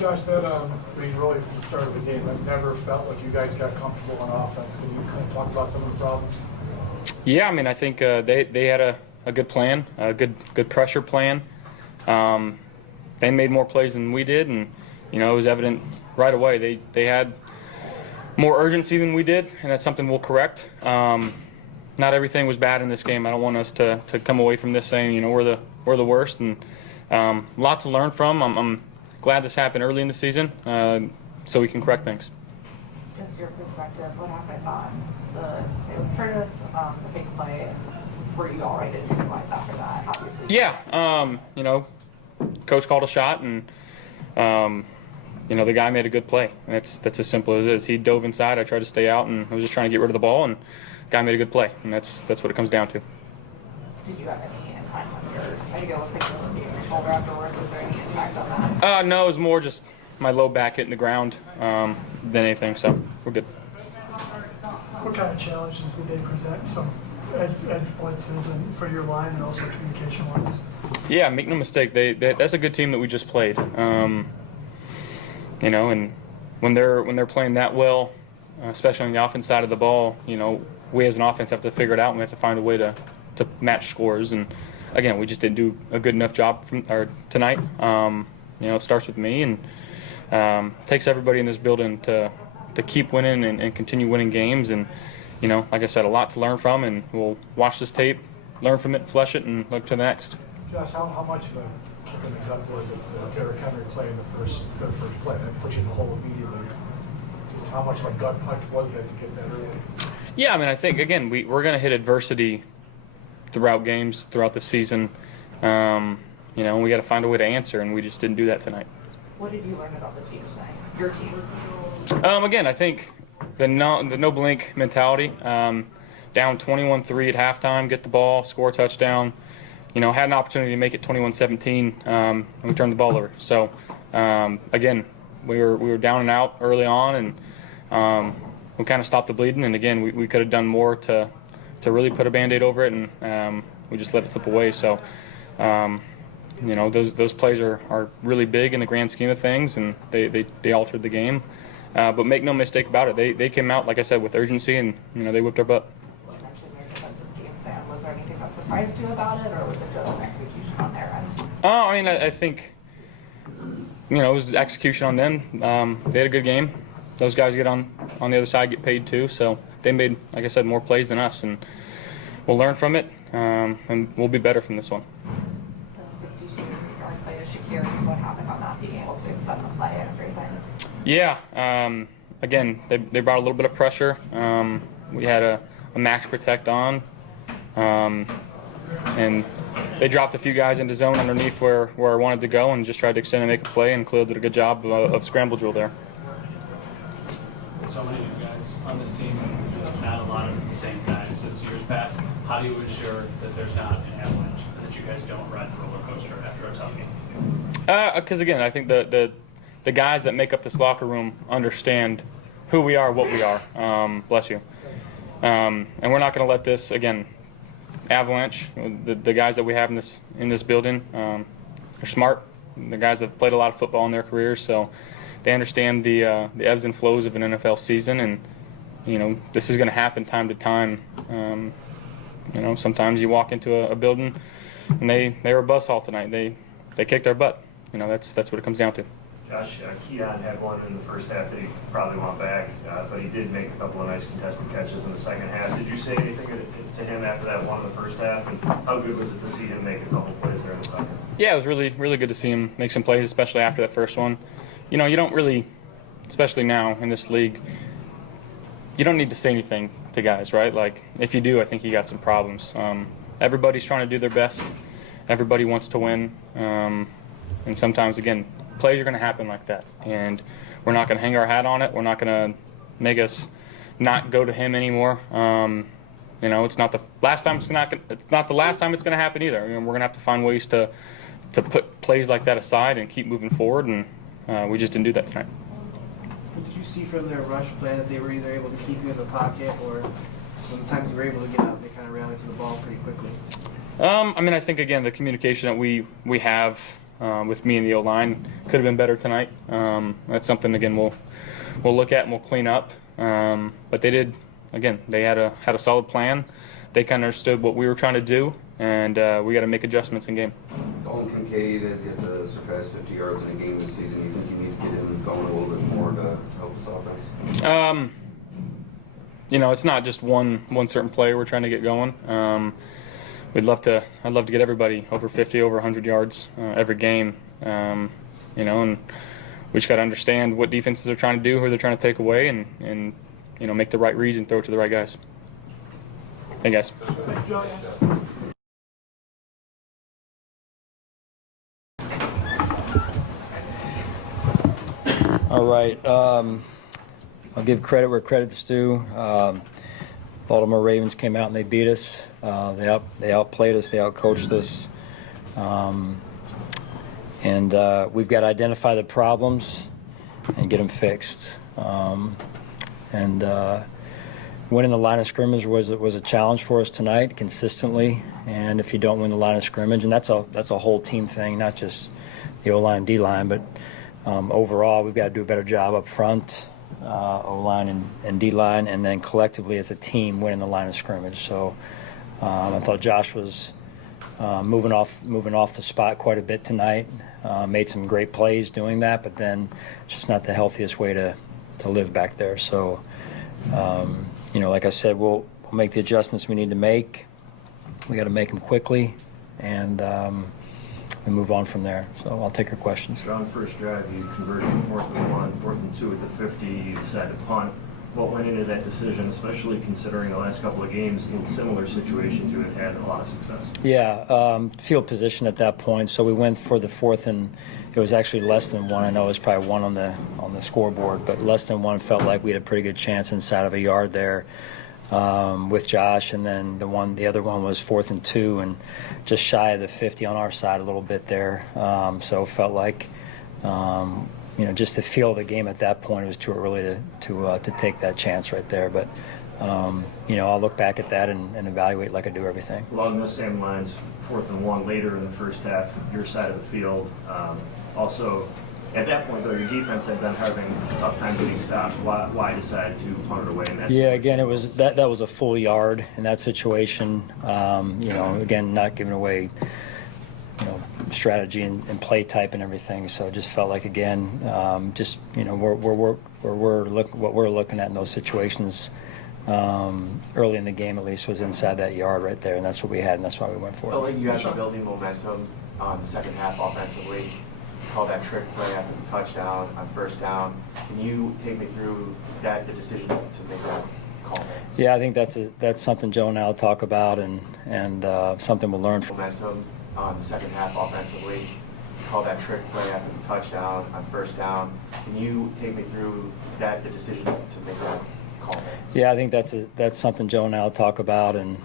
Josh, really from the start of the game, I've never felt like you guys got comfortable on offense. Can you kind of talk about some of the problems? Yeah, I mean, I think they had a good plan, a good pressure plan. They made more plays than we did, and it was evident right away. They had more urgency than we did, and that's something we'll correct. Not everything was bad in this game. I don't want us to come away from this saying we're the worst, and a lot to learn from. I'm glad this happened early in the season, so we can correct things. Just your perspective, what happened on it was Curtis, the fake play? Were you all right wise after that? Obviously. Yeah, coach called a shot, and the guy made a good play. That's as simple as it is. He dove inside. I tried to stay out, and I was just trying to get rid of the ball, and the guy made a good play, and that's what it comes down to. Did you have any impact on your? I think it was like your shoulder afterwards. Was there any impact on that? No, it was more just my low back hitting the ground than anything. So we're good. What kind of challenges did they present? Some edge blitzes and for your line and also communication wise? Yeah, make no mistake. That's a good team that we just played. And when they're playing that well, especially on the offense side of the ball, we as an offense have to figure it out, and we have to find a way to match scores. And again, we just didn't do a good enough job tonight. It starts with me, and takes everybody in this building to keep winning and continue winning games. And like I said, a lot to learn from, and we'll watch this tape, learn from it, flesh it, and look to the next. Josh, how much of a kick in the gut was it the Derrick Henry play in their first play that put you in the hole immediately? Just how much of a gut punch was that to get that early? Yeah, I mean, I think again we're going to hit adversity throughout games, throughout the season. We got to find a way to answer, and we just didn't do that tonight. What did you learn about the team tonight? Your team? Again, I think the no blink mentality. Down 21-3 at halftime, get the ball, score a touchdown. Had an opportunity to make it 21-17, and we turned the ball over. So again, we were down and out early on, and we kind of stopped the bleeding. And again, we could have done more to really put a Band-Aid over it, and we just let it slip away. So those plays are really big in the grand scheme of things, and they altered the game. But make no mistake about it, they came out, like I said, with urgency, and they whipped our butt. You mentioned their defensive game plan. Was there anything that surprised you about it, or was it just an execution on their end? I mean, I think it was execution on them. They had a good game. Those guys get on the other side, get paid too. So they made, like I said, more plays than us, and we'll learn from it, and we'll be better from this one. The 52-yard play to Shakir, what happened on that, being able to extend the play and everything? Yeah. Again, they brought a little bit of pressure. We had a max protect on, and they dropped a few guys into zone underneath where I wanted to go, and just tried to extend and make a play, and Khalil did a good job of scramble drill there. So many new guys on this team, not a lot of the same guys as years past. How do you ensure that there's not an avalanche, and that you guys don't ride the roller coaster after a tough game? Because again, I think the guys that make up this locker room understand who we are, what we are. Bless you. And we're not going to let this, again, avalanche. The guys that we have in this building are smart. The guys that have played a lot of football in their careers, so they understand the ebbs and flows of an NFL season, and this is going to happen time to time. Sometimes you walk into a building and they were a buzzsaw tonight. They kicked our butt. That's what it comes down to. Josh, Keon had one in the first half that he probably want back, but he did make a couple of nice contested catches in the second half. Did you say anything to him after that one in the first half, and how good was it to see him make a couple plays there in the second? Yeah, it was really, really good to see him make some plays, especially after that first one. You don't really, especially now in this league, you don't need to say anything to guys, right? Like, if you do, I think you got some problems. Everybody's trying to do their best. Everybody wants to win. And sometimes, again, plays are going to happen like that. And we're not going to hang our hat on it. We're not going to make us not go to him anymore. It's not the last time it's not the last time it's going to happen either. We're going to have to find ways to put plays like that aside and keep moving forward, and we just didn't do that tonight. Did you see from their rush play that they were either able to keep you in the pocket, or when the times you were able to get out, they kind of rallied to the ball pretty quickly? I think, again, the communication that we have with me and the O-line. Could have been better tonight. That's something, again, we'll look at and we'll clean up. But they did, again, they had a solid plan. They kind of understood what we were trying to do, and we got to make adjustments in game. Dalton Kincaid has yet to surpass 50 yards in a game this season. You think you need to get him going a little bit more to help this offense? It's not just one certain player we're trying to get going. I'd love to get everybody over 50, over 100 yards every game. And we just got to understand what defenses are trying to do, who they're trying to take away, and make the right reads and throw it to the right guys. Hey guys. All right. I'll give credit where credit's due. Baltimore Ravens came out and they beat us. They outplayed us. They outcoached us. And we've got to identify the problems and get them fixed. Winning the line of scrimmage was a challenge for us tonight consistently. And if you don't win the line of scrimmage, and that's a whole team thing, not just the O-line and D-line, but overall we've got to do a better job up front, O-line and D-line, and then collectively as a team winning the line of scrimmage. So I thought Josh was moving off the spot quite a bit tonight. Made some great plays doing that, but then it's just not the healthiest way to live back there. So like I said, we'll make the adjustments we need to make. We got to make them quickly, and we move on from there. So I'll take your questions. On the first drive, you converted 4th and 1, 4th and 2 at the 50. You decided to punt. What went into that decision, especially considering the last couple of games in similar situations you had a lot of success? Yeah, field position at that point. So we went for the 4th, and it was actually less than 1. I know it was probably 1 on the scoreboard, but less than 1. Felt like we had a pretty good chance inside of a yard there with Josh, and then the other one was 4th and 2, and just shy of the 50 on our side a little bit there. So felt like. Just the feel of the game at that point, it was too early to take that chance right there. But I'll look back at that and evaluate like I do everything. Along those same lines, 4th and 1 later in the first half, your side of the field. Also, at that point though, your defense had been having a tough time getting stopped. Why decide to punt it away in that? Yeah, again, it was that was a full yard in that situation. Again, not giving away. Strategy and play type and everything. So it just felt like, again, what we're looking at in those situations early in the game at least was inside that yard right there, and that's what we had, and that's why we went for it. Felt like you guys were building momentum on the second half offensively. You called that trick play after the touchdown on first down. Can you take me through the decision to make that call? Yeah, I think that's something Joe and I will talk about, and something we'll learn from. Momentum on the second half offensively. You called that trick play after the touchdown on first down. Can you take me through the decision to make that call? Yeah, I think that's something Joe and I will talk about, and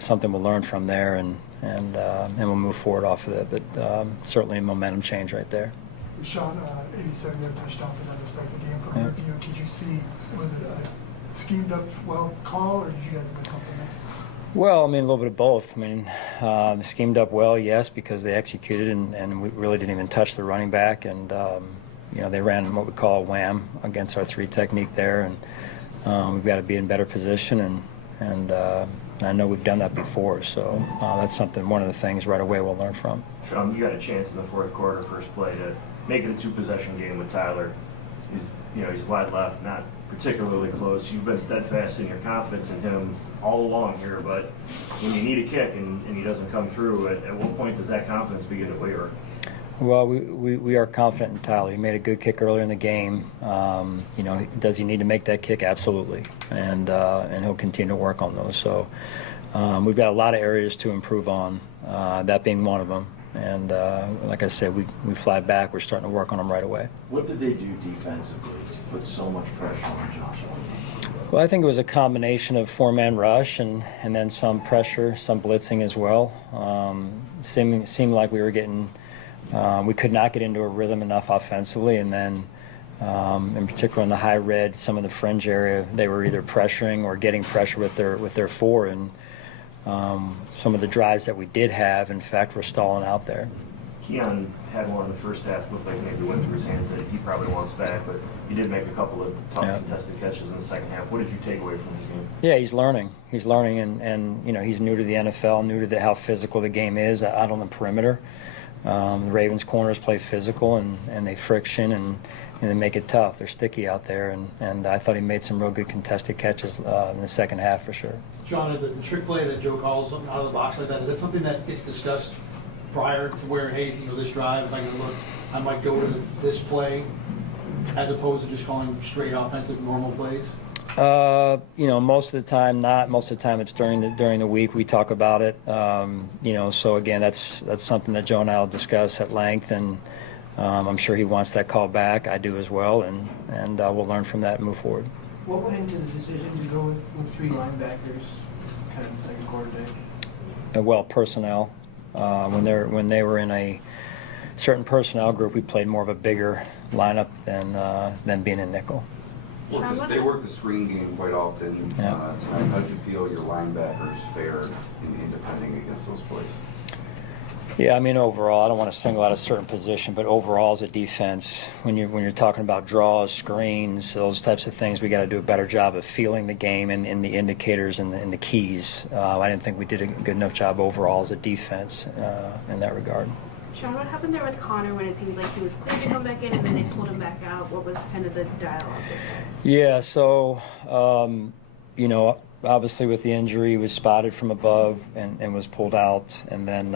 something we'll learn from there, and we'll move forward off of it. But certainly a momentum change right there. Sean, 87-yard touchdown for them to start the game. From review, could you see, was it a schemed up well call, or did you guys miss something? Well, a little bit of both. Schemed up well, yes, because they executed, and we really didn't even touch the running back, and they ran what we call a wham against our 3 technique there, and we've got to be in better position, and I know we've done that before, so that's one of the things right away we'll learn from. Sean, you got a chance in the 4th quarter, first play, to make it a 2-possession game with Tyler. He's wide left, not particularly close. You've been steadfast in your confidence in him all along here, but when you need a kick and he doesn't come through, at what point does that confidence begin to waver? Well, we are confident in Tyler. He made a good kick earlier in the game. Does he need to make that kick? Absolutely, and he'll continue to work on those. So we've got a lot of areas to improve on, that being one of them. And like I said, we fly back. We're starting to work on them right away. What did they do defensively to put so much pressure on Josh? Well, I think it was a combination of 4-man rush and then some pressure, some blitzing as well. Seemed like we were getting, we could not get into a rhythm enough offensively, and then in particular in the high red, some of the fringe area, they were either pressuring or getting pressure with their 4, and some of the drives that we did have, in fact, were stalling out there. Keon had one in the first half, looked like maybe went through his hands that he probably wants back, but he did make a couple of tough Yeah. contested catches in the second half. What did you take away from his game? Yeah, he's learning. He's learning, and you know, he's new to the NFL, new to how physical the game is out on the perimeter. The Ravens corners play physical, and they friction and they make it tough. They're sticky out there, and I thought he made some real good contested catches in the second half for sure. Sean, the trick play that Joe calls something out of the box like that, is that something that gets discussed prior to where, hey, you know, this drive, if I can look, I might go to this play, as opposed to just calling straight offensive normal plays? You know, most of the time not. Most of the time it's during the week we talk about it. You know, so again, that's something that Joe and I will discuss at length, and I'm sure he wants that call back. I do as well, and we'll learn from that and move forward. What went into the decision to go with 3 linebackers kind of in the second quarter day? Well, personnel. When they were in a certain personnel group, we played more of a bigger lineup than being in nickel. They work the screen game quite often. Yeah. Tonight, how did you feel your linebackers fared in defending against those plays? Yeah, I mean, overall, I don't want to single out a certain position, but overall as a defense, when you're talking about draws, screens, those types of things, we got to do a better job of feeling the game and the indicators and the keys. I didn't think we did a good enough job overall as a defense in that regard. Sean, what happened there with Connor when it seems like he was clear to come back in and then they pulled him back out? What was kind of the dialogue with that? Yeah, so, you know, obviously with the injury, he was spotted from above and was pulled out. And then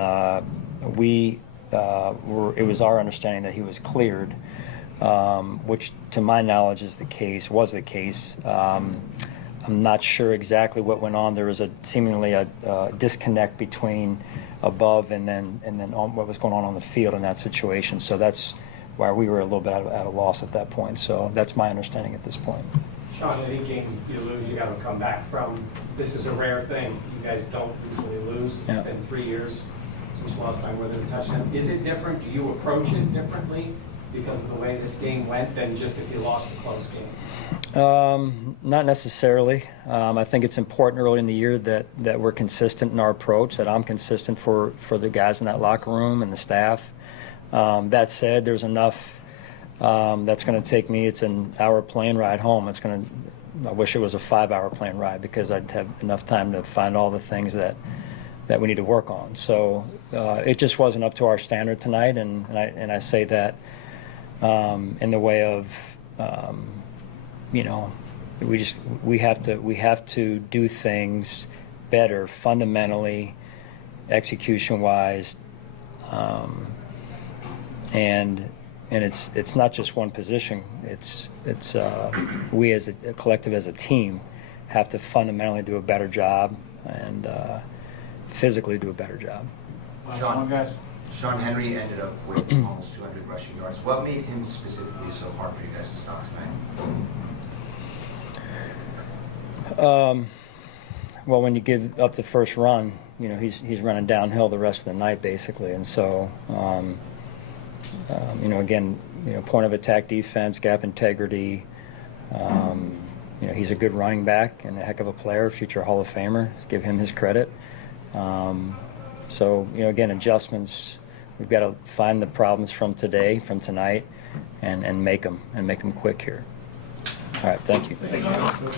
it was our understanding that he was cleared, which to my knowledge was the case. I'm not sure exactly what went on. There was seemingly a disconnect between above and then on what was going on the field in that situation. So that's why we were a little bit at a loss at that point. So that's my understanding at this point. Sean, any game you lose, you got to come back from. This is a rare thing. You guys don't usually lose. It's been 3 years since you lost by more than a touchdown. Is it different? Do you approach it differently because of the way this game went than just if you lost a close game? Not necessarily. I think it's important early in the year that we're consistent in our approach, that I'm consistent for the guys in that locker room and the staff. That said, there's enough that's going to take me. It's an hour plane ride home. I wish it was a 5-hour plane ride because I'd have enough time to find all the things that we need to work on. So it just wasn't up to our standard tonight, and I say that in the way of you know, we have to do things better fundamentally, execution-wise, and it's not just one position. It's we as a collective, as a team, have to fundamentally do a better job and physically do a better job. Sean Henry ended up with almost 200 rushing yards. What made him specifically so hard for you guys to stop tonight? Well, when you give up the first run, you know, he's running downhill the rest of the night basically, and so you know, again, you know, point of attack defense, gap integrity. You know, he's a good running back and a heck of a player, future Hall of Famer. Give him his credit. So, you know, again, adjustments. We've got to find the problems from tonight, and make them quick here. All right, thank you. Thank you.